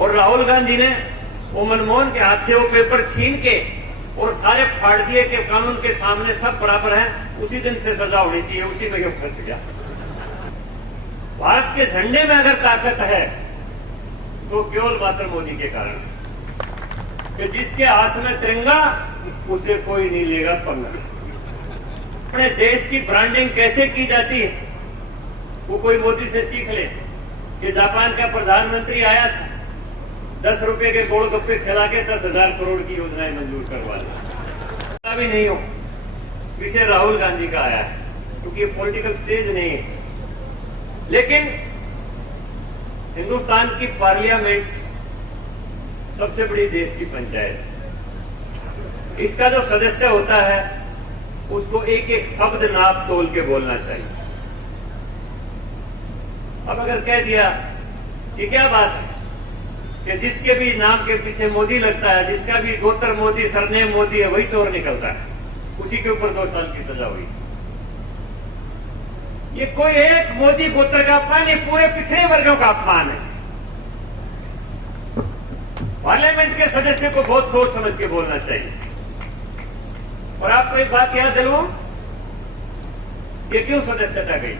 और राहुल गांधी ने वो मनमोहन के हाथ से वो पेपर छीन के और सारे फाड़ दिए कि कानून के सामने सब बराबर हैं, उसी दिन से सजा होनी चाहिए। उसी में ये फंस गया। भारत के झंडे में अगर ताकत है तो केवल मात्र मोदी के कारण, कि जिसके हाथ में तिरंगा उसे कोई नहीं लेगा पंगा। अपने देश की ब्रांडिंग कैसे की जाती है वो कोई मोदी से सीख ले। कि जापान का प्रधानमंत्री आया था, 10 रुपए के गोलगप्पे खिला के 10,000 करोड़ की योजनाएं मंजूर करवा दी। भी नहीं हो, विषय राहुल गांधी का आया है, क्योंकि ये पॉलिटिकल स्टेज नहीं है। लेकिन हिंदुस्तान की पार्लियामेंट सबसे बड़ी देश की पंचायत, इसका जो सदस्य होता है उसको एक एक शब्द नाप तोल के बोलना चाहिए। अब अगर कह दिया कि क्या बात है कि जिसके भी नाम के पीछे मोदी लगता है, जिसका भी गोत्र मोदी, सरनेम मोदी है, वही चोर निकलता है, उसी के ऊपर 2 साल की सजा हुई। ये कोई एक मोदी गोत्र का अपमान, ये पूरे पिछड़े वर्गों का अपमान है। पार्लियामेंट के सदस्य को बहुत सोच समझ के बोलना चाहिए। और आपको एक बात याद दिलवाऊं, ये क्यों सदस्यता गई?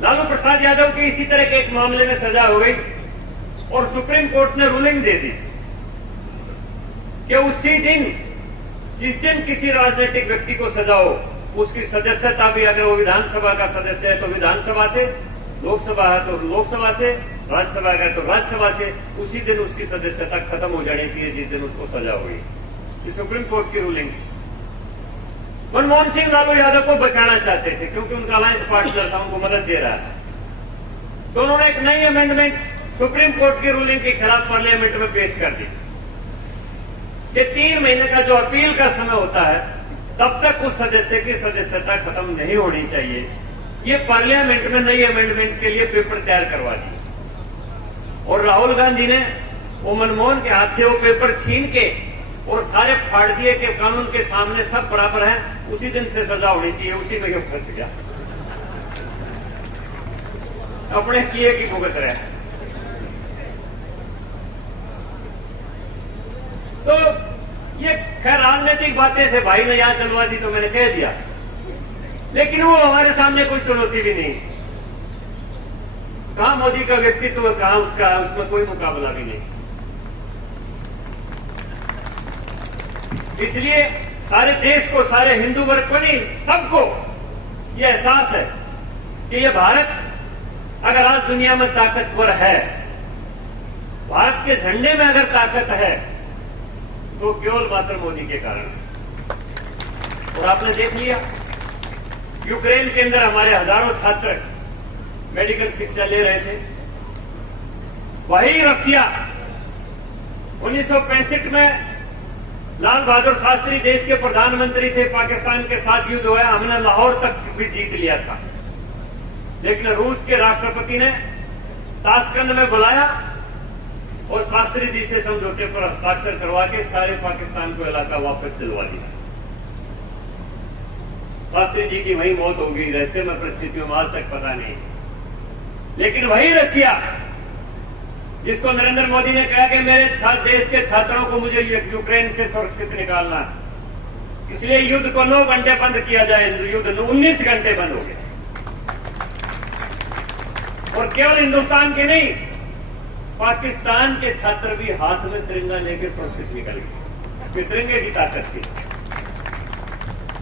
लालू प्रसाद यादव के इसी तरह के एक मामले में सजा हो गई और सुप्रीम कोर्ट ने रूलिंग दे दी कि उसी दिन, जिस दिन किसी राजनीतिक व्यक्ति को सजा हो, उसकी सदस्यता भी, अगर वो विधानसभा का सदस्य है तो विधानसभा से, लोकसभा है तो लोकसभा से, राज्यसभा का है तो राज्यसभा से, उसी दिन उसकी सदस्यता खत्म हो जानी चाहिए जिस दिन उसको सजा हुई। ये सुप्रीम कोर्ट की रूलिंग। मनमोहन सिंह लालू यादव को बचाना चाहते थे क्योंकि उनका अलायंस पार्टनर था, उनको मदद दे रहा था, तो उन्होंने एक नई अमेंडमेंट सुप्रीम कोर्ट की रूलिंग के खिलाफ पार्लियामेंट में पेश कर दी कि 3 महीने का जो अपील का समय होता है तब तक उस सदस्य की सदस्यता खत्म नहीं होनी चाहिए। ये पार्लियामेंट में नई अमेंडमेंट के लिए पेपर तैयार करवा दिए और राहुल गांधी ने वो मनमोहन के हाथ से वो पेपर छीन के और सारे फाड़ दिए कि कानून के सामने सब बराबर हैं, उसी दिन से सजा होनी चाहिए। उसी में ये फंस गया। अपने किए की भुगत रहे। तो ये खैर राजनीतिक बातें थे, भाई ने याद दिलवा दी तो मैंने कह दिया, लेकिन वो हमारे सामने कोई चुनौती भी नहीं। कहां मोदी का व्यक्तित्व, कहां उसका, उसमें कोई मुकाबला भी नहीं। इसलिए सारे देश को, सारे हिंदू वर्ग को नहीं, सबको यह एहसास है कि यह भारत अगर आज दुनिया में ताकतवर है, भारत के झंडे में अगर ताकत है तो केवल मात्र मोदी के कारण। और आपने देख लिया, यूक्रेन के अंदर हमारे हजारों छात्र मेडिकल शिक्षा ले रहे थे, वही रसिया 1965 में लाल बहादुर शास्त्री देश के प्रधानमंत्री थे, पाकिस्तान के साथ युद्ध हुआ, हमने लाहौर तक भी जीत लिया था, लेकिन रूस के राष्ट्रपति ने ताशकंद में बुलाया और शास्त्री जी से समझौते पर हस्ताक्षर करवा के सारे पाकिस्तान को इलाका वापस दिलवा दिया। शास्त्री जी की वही मौत हो गई, रहस्यमय परिस्थितियों में आज तक पता नहीं। लेकिन वही रसिया जिसको नरेंद्र मोदी ने कहा कि मेरे देश के छात्रों को मुझे यूक्रेन से सुरक्षित निकालना है, इसलिए युद्ध को 9 घंटे बंद किया जाए, युद्ध 19 घंटे बंद हो गए। और केवल हिंदुस्तान के नहीं, पाकिस्तान के छात्र भी हाथ में तिरंगा लेकर सुरक्षित निकल गए। तिरंगे की ताकत थी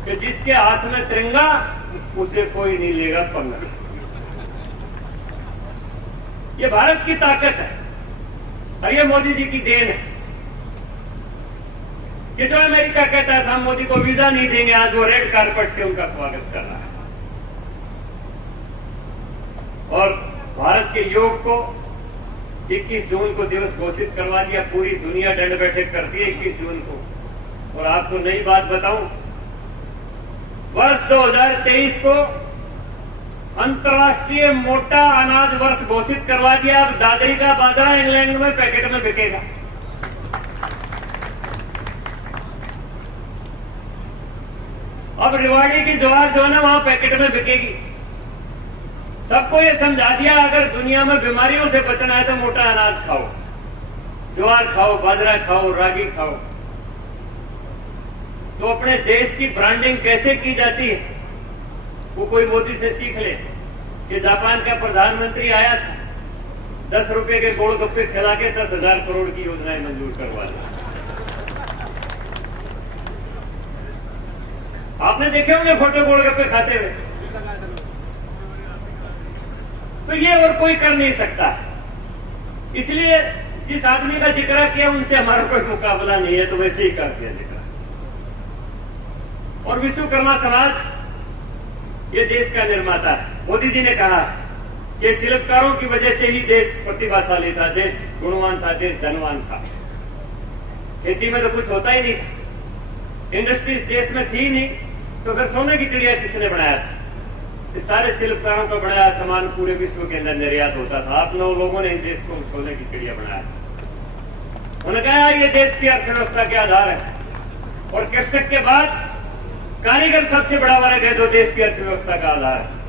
कि जिसके हाथ में तिरंगा उसे कोई नहीं लेगा पंगा। ये भारत की ताकत है और ये मोदी जी की देन है। ये जो अमेरिका कहता था हम मोदी को वीजा नहीं देंगे, आज वो रेड कारपेट से उनका स्वागत कर रहा है। और भारत के योग को 21 जून को दिवस घोषित करवा दिया, पूरी दुनिया दंड बैठक करती है 21 जून को। और आपको नई बात बताऊं, वर्ष 2023 को अंतर्राष्ट्रीय मोटा अनाज वर्ष घोषित करवा दिया। अब दादरी का बाजरा इंग्लैंड में पैकेट में बिकेगा। अब रिवाड़ी की ज्वार जो है ना वहां पैकेट में बिकेगी। सबको ये समझा दिया अगर दुनिया में बीमारियों से बचना है तो मोटा अनाज खाओ, ज्वार खाओ, बाजरा खाओ, रागी खाओ। तो अपने देश की ब्रांडिंग कैसे की जाती है वो कोई मोदी से सीख ले। कि जापान का प्रधानमंत्री आया था, 10 रुपए के गोलगप्पे खिला के 10,000 करोड़ की योजनाएं मंजूर करवा दी। आपने देखे होंगे फोटो गोलगप्पे खाते हुए। तो ये और कोई कर नहीं सकता। इसलिए जिस आदमी का जिक्र किया उनसे हमारा कोई मुकाबला नहीं है, तो वैसे ही कर दिया जिक्र। और विश्वकर्मा समाज ये देश का निर्माता है। मोदी जी ने कहा कि शिल्पकारों की वजह से ही देश प्रतिभाशाली था, देश गुणवान था, देश धनवान था। खेती में तो कुछ होता ही नहीं, इंडस्ट्रीज देश में थी नहीं, तो फिर सोने की चिड़िया किसने बनाया था? इस सारे शिल्पकारों का बनाया सामान पूरे विश्व के अंदर निर्यात होता था। आप लोगों ने इस देश को सोने की चिड़िया बनाया। उन्होंने कहा ये देश की अर्थव्यवस्था के आधार है, और कृषक के बाद कारीगर सबसे बड़ा वर्ग है जो देश की अर्थव्यवस्था का आधार है।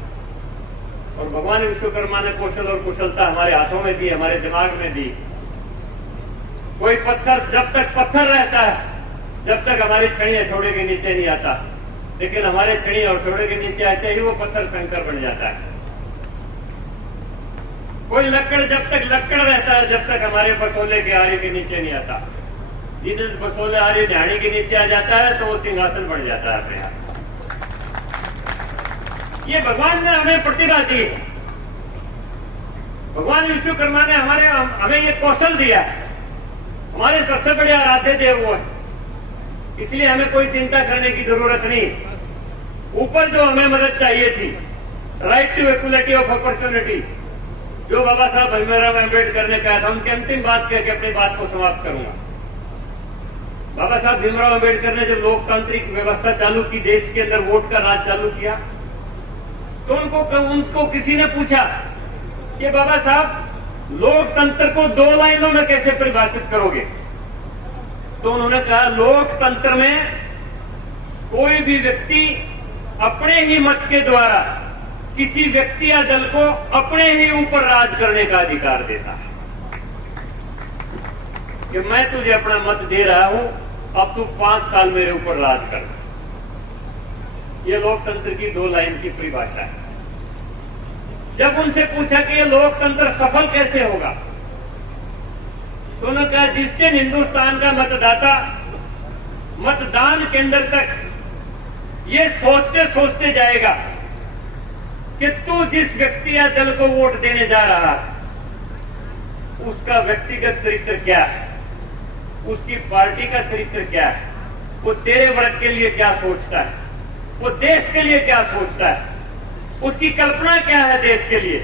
और भगवान विश्वकर्मा ने कौशल और कुशलता हमारे हाथों में दी, हमारे दिमाग में दी। कोई पत्थर जब तक पत्थर रहता है, जब तक हमारी छड़ी हथौड़े के नीचे नहीं आता, लेकिन हमारे छड़ी हथौड़े के नीचे आते ही वो पत्थर संकर बन जाता है। कोई लकड़ जब तक लकड़ रहता है, जब तक हमारे बसोले के आरे के नीचे नहीं आता। जिस बसोले आरे ढाणी के नीचे आ जाता है तो वो सिंहासन बन जाता है अपने आप। ये भगवान ने हमें प्रतिभा दी है। भगवान विश्वकर्मा ने हमें ये कौशल दिया है। हमारे सबसे बड़े आराध्य देव वो है, इसलिए हमें कोई चिंता करने की जरूरत नहीं। ऊपर जो हमें मदद चाहिए थी, right to equality of opportunity, जो बाबा साहब भीमराव अम्बेडकर ने कहा था, उनकी अंतिम बात कह के अपनी बात को समाप्त करूंगा। बाबा साहब भीमराव अम्बेडकर ने जब लोकतांत्रिक व्यवस्था चालू की, देश के अंदर वोट का राज चालू किया, तो उनको किसी ने पूछा कि बाबा साहब लोकतंत्र को 2 लाइनों में कैसे परिभाषित करोगे? तो उन्होंने कहा लोकतंत्र में कोई भी व्यक्ति अपने ही मत के द्वारा किसी व्यक्ति या दल को अपने ही ऊपर राज करने का अधिकार देता है। कि मैं तुझे अपना मत दे रहा हूं, अब तू 5 साल मेरे ऊपर राज कर। ये लोकतंत्र की 2 लाइन की परिभाषा है। जब उनसे पूछा कि ये लोकतंत्र सफल कैसे होगा, तो उन्होंने कहा जिस दिन हिंदुस्तान का मतदाता मतदान केंद्र तक ये सोचते सोचते जाएगा कि तू जिस व्यक्ति या दल को वोट देने जा रहा है उसका व्यक्तिगत चरित्र क्या है, उसकी पार्टी का चरित्र क्या है, वो तेरे वर्ग के लिए क्या सोचता है, वो देश के लिए क्या सोचता है, उसकी कल्पना क्या है देश के लिए,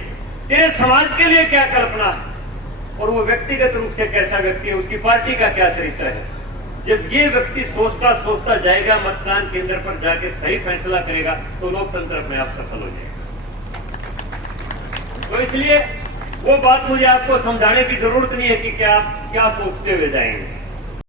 तेरे समाज के लिए क्या कल्पना है, और वो व्यक्तिगत रूप से कैसा व्यक्ति है, उसकी पार्टी का क्या चरित्र है। जब ये व्यक्ति सोचता सोचता जाएगा, मतदान केंद्र पर जाके सही फैसला करेगा, तो लोकतंत्र अपने आप सफल हो जाएगा। तो इसलिए वो बात मुझे आपको समझाने की जरूरत नहीं है कि क्या सोचते हुए जाएंगे।